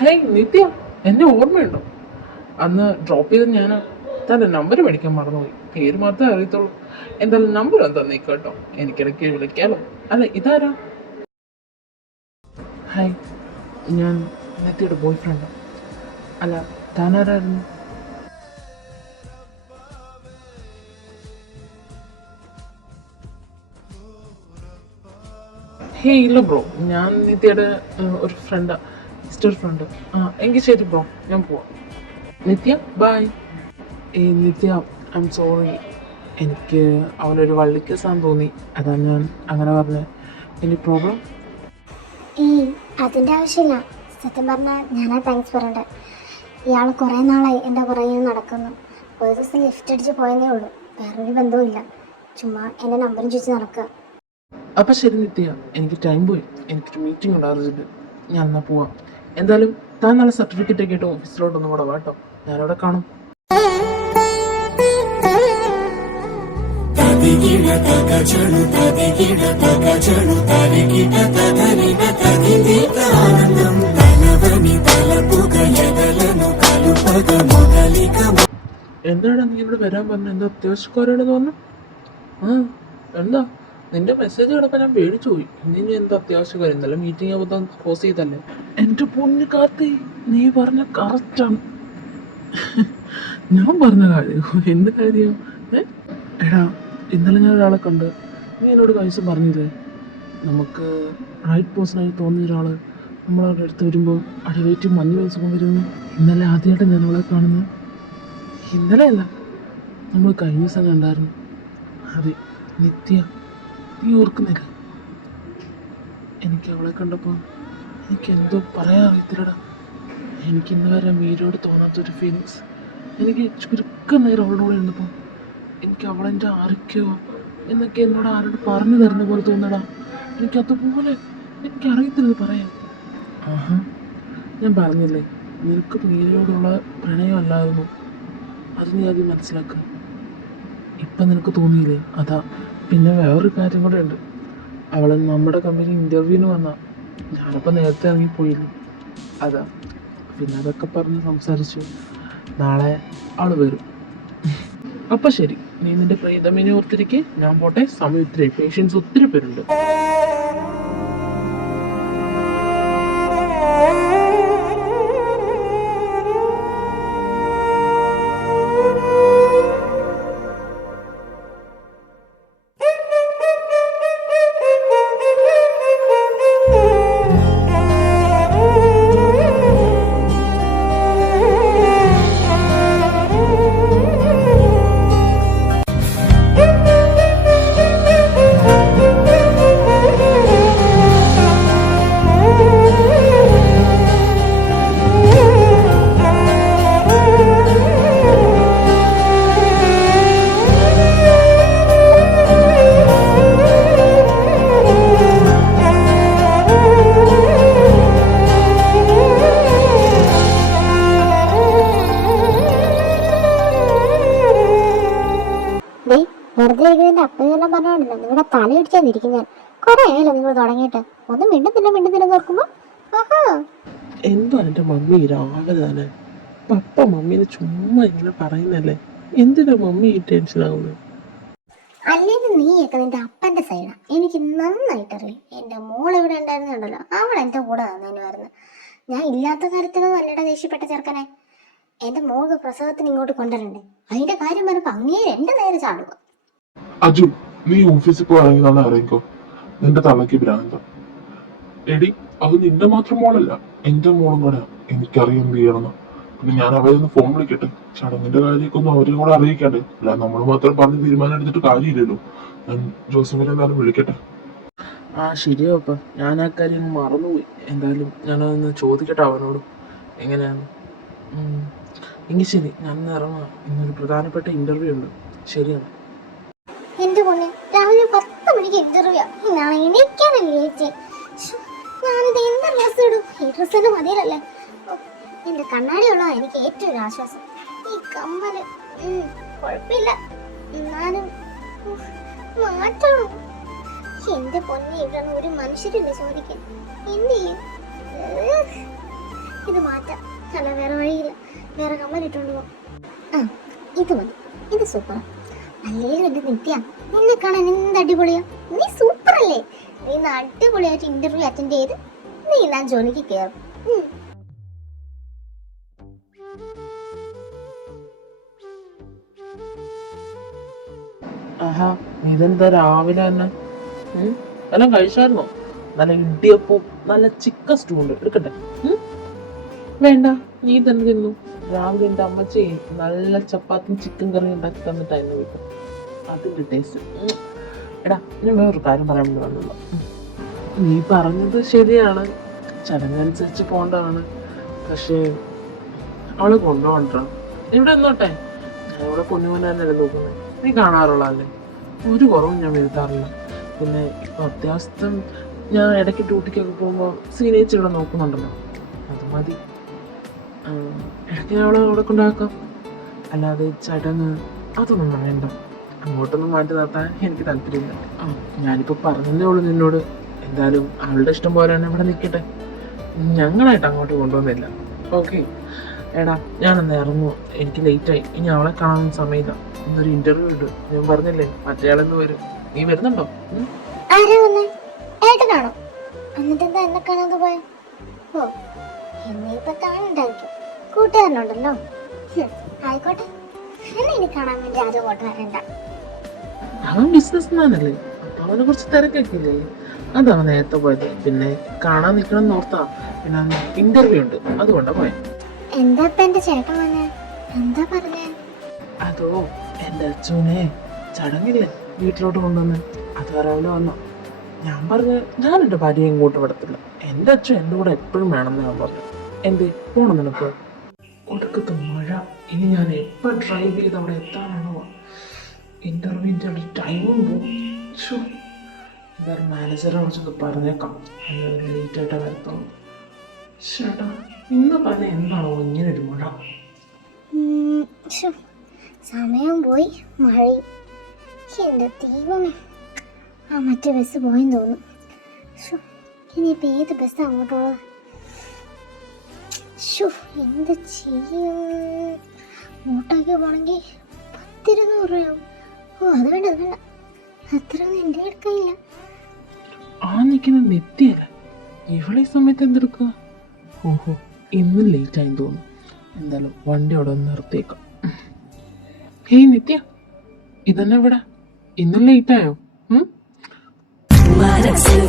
Hey നിത്യ, എന്നെ ഓർമ്മയുണ്ടോ? അന്ന് ഡ്രോപ്പ് ചെയ്ത് ഞാൻ തൻ്റെ നമ്പർ മേടിക്കാൻ മറന്നുപോയി. പേര് മാത്രമേ അറിയത്തുള്ളൂ. എന്തായാലും നമ്പർ ഒന്ന് തന്നേക്ക് കേട്ടോ, എനിക്കിടയ്ക്ക് വിളിക്കാലോ. അല്ല, ഇതാരാ? ഹായ്, ഞാൻ നിത്യയുടെ ബോയ് ഫ്രണ്ട്. അല്ല, താനാരായിരുന്നു? ഹേയ് ഇല്ല ബ്രോ, ഞാൻ നിത്യയുടെ ഒരു ഫ്രണ്ടാ, സിസ്റ്റർ ഫ്രണ്ട്. എങ്കിൽ ശരി ബ്രോ, ഞാൻ പോവാം. Nithya bye. Nithya, I'm sorry. എനിക്ക് അവനൊരു വള്ളിക്കേസാന്ന് തോന്നി, അതാ ഞാൻ അങ്ങനെ പറഞ്ഞത്. Any problem? അതിൻ്റെ ആവശ്യമില്ല. സത്യം പറഞ്ഞാൽ ഞാനാ താങ്ക്സ് പറയണ്ടേ. ഇയാൾ കുറേ നാളായി എൻ്റെ പുറകെ നടക്കുന്നു. ഒരു ദിവസം ലിഫ്റ്റ് അടിച്ച് പോയെന്നേ ഉള്ളൂ, വേറൊരു ബന്ധവും ഇല്ല. ചുമ്മാ എൻ്റെ നമ്പറും ചോദിച്ച് നടക്കുക. അപ്പം ശരി നിത്യ, എനിക്ക് ടൈം പോയി, എനിക്കൊരു മീറ്റിംഗ് ഉണ്ട് അർജൻറ്റ്. ഞാൻ എന്നാൽ പോവാം. എന്തായാലും താൻ നല്ല സർട്ടിഫിക്കറ്റ് ഒക്കെ ആയിട്ട് ഓഫീസിലോട്ടൊന്നും കൂടെ വാട്ടോ, ഞാനവിടെ കാണും. എന്താടാ നീ ഇവിടെ വരാൻ പറഞ്ഞ? എന്താ അത്യാവശ്യക്കാരാണെന്ന് പറഞ്ഞു? എന്താ നിന്റെ മെസ്സേജ് കിടക്കാൻ ഞാൻ പേടിച്ചു പോയി. ഇനി എന്താ അത്യാവശ്യക്കാർ? ഇന്നലെ മീറ്റിംഗ് ആവുമ്പോൾ ക്ലോസ് ചെയ്തല്ലേ? എൻ്റെ പൊന്നു കാർത്തി, നീ പറഞ്ഞ കറക്റ്റാണ്. ഞാൻ പറഞ്ഞ കാര്യം എന്ത് കാര്യം? എടാ, ഇന്നലെ ഞാൻ ഒരാളെ കണ്ട്. നീ എന്നോട് കഴിച്ച് പറഞ്ഞില്ലേ, നമുക്ക് റൈറ്റ് പേഴ്സണായി തോന്നിയ ഒരാൾ നമ്മളവിടെ അടുത്ത് വരുമ്പോൾ അടിവേറ്റ് മഞ്ഞ് വയസ്സ് സുഖം വരുന്നു. ഇന്നലെ ആദ്യമായിട്ട് ഞാൻ അവളെ കാണുന്നത്. ഇന്നലെ അല്ല, നമ്മൾ കഴിഞ്ഞ ദിവസം കണ്ടായിരുന്നു. അതെ, നിത്യ. നീ ഓർക്കുന്നില്ല? എനിക്ക് അവളെ കണ്ടപ്പോൾ എനിക്ക് എന്തോ പറയാൻ അറിയത്തില്ലടാ. എനിക്ക് ഇന്ന് വരെ മീരോട് തോന്നാത്തൊരു ഫീലിങ്സ്. എനിക്ക് ചുരുക്കം നേരം അവളോട് ഇരുന്നപ്പോൾ എനിക്ക് അവളെൻ്റെ ആരൊക്കെയോ എന്നൊക്കെ എന്നോട് ആരോട് പറഞ്ഞു തരുന്ന പോലെ തോന്നടാ. എനിക്കതുപോലെ എനിക്കറിയത്തില്ല പറയാൻ. ഞാൻ പറഞ്ഞില്ലേ, നിനക്ക് മീരയോടുള്ള പ്രണയമല്ലായിരുന്നു. അത് നീ ആദ്യം മനസ്സിലാക്കുക. ഇപ്പം നിനക്ക് തോന്നിയില്ലേ, അതാ. പിന്നെ വേറൊരു കാര്യം കൂടെ ഉണ്ട്. അവൾ നമ്മുടെ കമ്പനി ഇൻ്റർവ്യൂവിന് വന്നാൽ ഞാനപ്പോൾ നേരത്തെ ഇറങ്ങിപ്പോയില്ലേ, അതാ. പിന്നെ അതൊക്കെ പറഞ്ഞ് സംസാരിച്ചു. നാളെ അവൾ വരും. അപ്പം ശരി, നീ നിൻ്റെ പ്രീതമിനെ ഓർത്തിരിക്കെ. ഞാൻ പോട്ടെ, സമയം ഒത്തിരി, പേഷ്യൻസ് ഒത്തിരി പേരുണ്ട്. വെറുതെ ഇരിക്കുന്നതിന്റെ അപ്പനെല്ലാം പറഞ്ഞോണ്ടല്ലോ നിങ്ങളുടെ തലയിടിച്ചാന്നിരിക്കും ഞാൻ. കുറെ ആയല്ലോ നിങ്ങൾ തുടങ്ങിയിട്ട്. ഒന്നും മിണ്ടുന്നില്ല നോക്കുമ്പോ എന്തോ എൻ്റെ മമ്മി രാവിലെ തന്നെ പപ്പ മമ്മീനെ ചുമ്മാ ഇങ്ങനെ പറയുന്നല്ലേ. എന്തിനാ മമ്മി ഈ ടെൻഷൻ ആവുന്നത്? അല്ലെങ്കിൽ നീയൊക്കെ നിന്റെ അപ്പന്റെ സൈഡാ. എനിക്ക് നന്നായിട്ടറിയാം. എന്റെ മോൾ ഇവിടെ ഉണ്ടായിരുന്നുണ്ടല്ലോ, അവൾ എന്റെ കൂടെ തന്നേനുമായിരുന്നു. ഞാൻ ഇല്ലാത്ത കാര്യത്തിനൊന്നും അല്ലട ദേഷ്യപ്പെട്ട ചെറുക്കനെ. എന്റെ മോൾക്ക് പ്രസവത്തിന് ഇങ്ങോട്ട് കൊണ്ടുവരണ്ടേ, അതിന്റെ കാര്യം പറഞ്ഞപ്പോ അങ്ങേ എന്റെ നേരെ ചാടുക. അജു, നീ ഓഫീസിൽ പോയി തന്നെ അറിയിക്കോ. നിന്റെ തലയ്ക്ക് ഭ്രാന്തം. എടി, അത് നിന്റെ മാത്രം മോളല്ല, എന്റെ മോളും കൂടെ. എനിക്കറിയാം എന്ത് ചെയ്യണമെന്ന്. പിന്നെ ഞാൻ അവരെ ഒന്ന് ഫോൺ വിളിക്കട്ടെ. ചടങ്ങിന്റെ കാര്യമൊക്കെ ഒന്ന് അവരെയും കൂടെ അറിയിക്കണ്ടേ. അല്ല നമ്മൾ മാത്രം പറഞ്ഞ് തീരുമാനം എടുത്തിട്ട് കാര്യമില്ലല്ലോ. ഞാൻ ജോസഫിനെ എന്തായാലും വിളിക്കട്ടെ. ശരിയാപ്പ, ഞാൻ ആ കാര്യം മറന്നുപോയി. എന്തായാലും ഞാനതൊന്ന് ചോദിക്കട്ടെ അവനോട് എങ്ങനെയാണ്. എങ്കിൽ ശരി, ഞാൻ ഇറങ്ങാം. ഇന്നൊരു പ്രധാനപ്പെട്ട ഇന്റർവ്യൂ ഉണ്ട്. ശരിയാണ്. എന്റെ പൊണ്ണെ, രാവിലെ 10 മണിക്ക് ഇന്റർവ്യൂ. ഇന്നാണ് എണീക്കാനല്ലേ ചേച്ചി. ഞാനിത് എന്ത് ഡ്രസ് ഇടും? ഈ ഡ്രസ് തന്നെ മതിയല്ലേ. എന്റെ കണ്ണാടി ഉള്ളതാ എനിക്ക് ഏറ്റവും ഒരു ആശ്വാസം. ഈ കമ്മല് കുഴപ്പമില്ല, എന്നാലും മാറ്റണം. എന്റെ പൊന്നെ, ഇവിടെ ഒരു മനുഷ്യരില്ല ചോദിക്കാൻ. എന്ത് ചെയ്യും? ഇത് മാറ്റാം. അല്ല, വേറെ വഴിയില്ല. വേറെ കമ്മലിട്ടുകൊണ്ട് പോകും. ആ, ഇത് മതി. ഇത് സൂപ്പറാ. അല്ലേലും എന്റെ നിത്യ, നിന്നെ കാണാൻ എന്ത് അടിപൊളിയാ. നീ സൂപ്പർ അല്ലേ? നീ ഇന്ന് അടിപൊളിയായിട്ട് ഇന്റർവ്യൂ അറ്റൻഡ് ചെയ്ത് നീ ഞാൻ ജോലിക്ക് കയറും. ആഹാ, ഇതെന്താ രാവിലെ തന്നെ? എല്ലാം കഴിച്ചായിരുന്നോ? നല്ല ഇടിയപ്പവും നല്ല ചിക്കൻ സ്റ്റൂ ഉണ്ട്, എടുക്കട്ടെ? വേണ്ട, നീ തന്നെ തിന്നു. രാവിലെ എൻ്റെ അമ്മച്ചി നല്ല ചപ്പാത്തിയും ചിക്കൻ കറിയും ഉണ്ടാക്കി തന്നിട്ടായിരുന്നു വീട്ടിൽ. അതിൻ്റെ ടേസ്റ്റ്. എടാ, ഞാൻ വേറൊരു കാര്യം പറയാൻ വേണ്ടി വന്നല്ലോ. നീ പറഞ്ഞത് ശരിയാണ്, ചടങ്ങനുസരിച്ച് പോകേണ്ടതാണ്. പക്ഷേ അവള് കൊണ്ടുപോകണ്ടാ. ഇവിടെ നിന്നോട്ടെ, ഞാൻ ഇവിടെ പൊന്നുമോനെ തന്നെയല്ലേ നോക്കുന്നത്. നീ കാണാറുള്ളതല്ലേ, ഒരു കുറവും ഞാൻ വരുത്താറില്ല. പിന്നെ ഇപ്പോൾ അത്യാവശ്യം ഞാൻ ഇടയ്ക്ക് ഡ്യൂട്ടിക്കൊക്കെ പോകുമ്പോൾ സീനേച്ചി ഇവിടെ നോക്കുന്നുണ്ടല്ലോ, അത് മതി. ഇടയ്ക്ക് ഞാൻ അവളെ അവിടെ കൊണ്ടാക്കാം. അല്ലാതെ ചടങ്ങ് അതൊന്നും വേണ്ട, അങ്ങോട്ടൊന്നും മാറ്റി നിർത്താൻ എനിക്ക് താല്പര്യമില്ല. ഞാനിപ്പോൾ പറഞ്ഞതേ ഉള്ളൂ നിന്നോട്. എന്തായാലും അവളുടെ ഇഷ്ടം പോലെ തന്നെ ഇവിടെ നിൽക്കട്ടെ, ഞങ്ങളായിട്ട് അങ്ങോട്ട് കൊണ്ടുവന്നില്ല. ഓക്കെ എടാ, ഞാനൊന്ന് ഇറങ്ങുമോ? എനിക്ക് ലേറ്റായി. ഇനി അവളെ കാണാൻ സമയമില്ല. ഇന്നൊരു ഇന്റർവ്യൂ ഉണ്ട്, ഞാൻ പറഞ്ഞില്ലേ മറ്റേയാളെന്ന് വരും. നീ വരുന്നുണ്ടോ? ആരാ വന്നേ? ഏട്ടനാണോ? എന്നിട്ടെന്താ എന്നെ കാണാതെ പോയോ? ഓ, എന്നെ ഇപ്പൊ കാണണ്ടായിരിക്കും. കൂട്ടുകാരനുണ്ടല്ലോ. ആയിക്കോട്ടെ, എന്നെ ഇനി കാണാൻ വേണ്ടി ആരും അങ്ങോട്ട് വരണ്ട. അവൻ ബിസിനസ് മാനല്ലേ, അപ്പൊ അവനെ കുറിച്ച് തിരക്കൊക്കെയില്ലേ, അതാണ് നേരത്തെ പോയത്. പിന്നെ കാണാൻ നിൽക്കണം എന്നോർത്താ. പിന്നെ ഇന്റർവ്യൂ ഉണ്ട്, അതുകൊണ്ടാ പോയെ. എന്താ ഇപ്പൊ എന്റെ ചേട്ടൻ വന്നേ? എന്താ പറഞ്ഞേ? അതോ, എൻ്റെ അച്ഛനെ ചടങ്ങില്ലേ വീട്ടിലോട്ട് കൊണ്ടുവന്ന്, അത് രാവിലെ വന്നു. ഞാൻ പറഞ്ഞു, ഞാൻ എൻ്റെ ഭാര്യയെ ഇങ്ങോട്ട് വിടത്തില്ല, എൻ്റെ അച്ഛൻ എൻ്റെ കൂടെ എപ്പോഴും വേണമെന്ന് ഞാൻ പറഞ്ഞു. എന്തേ പോണം നിനക്ക്? ഒടുക്കത്തെ മഴ, ഇനി ഞാൻ എപ്പോൾ ഡ്രൈവ് ചെയ്ത് അവിടെ എത്താനാണോ? ഇന്റർവ്യൂവിൻ്റെ ടൈമും പോകും. എന്തായാലും മാനേജറെ വിളിച്ചൊന്ന് പറഞ്ഞേക്കാം, ലേറ്റായിട്ടാ വരത്തുള്ളൂ. ചേട്ടാ, ഇന്ന് പറഞ്ഞ എന്താണോ ഇങ്ങനെ ഒരു മഴ? സമയം പോയി, മഴയും. എന്റെ ദൈവമേ, ആ മറ്റേ ബസ് പോയെന്ന് തോന്നുന്നു. ഇനിയിപ്പോ ഏത് ബസ് അങ്ങോട്ടുള്ളത്? എന്ത് ചെയ്യും? ഓട്ടോയ്ക്ക് പോണെങ്കിൽ 10-200 രൂപയാവും. ഓ, അത് വേണ്ട, അത് വേണ്ട, അത്രയൊന്നും എൻ്റെ എടുക്കാനില്ല. ആ നിൽക്കുന്ന നിത്യല്ല, ഇവളെ ഈ സമയത്ത് എന്തെടുക്കുക? ഓഹോ, ഇന്നും ലേറ്റ് ആയി തോന്നുന്നു. എന്തായാലും വണ്ടി അവിടെ ഒന്ന് നിർത്തിയേക്കാം. ഹേയ് നിത്യ, ഇതന്നെ ഇവിടെ, ഇന്നും ലേറ്റ് ആയോ? മനസ്സിൽ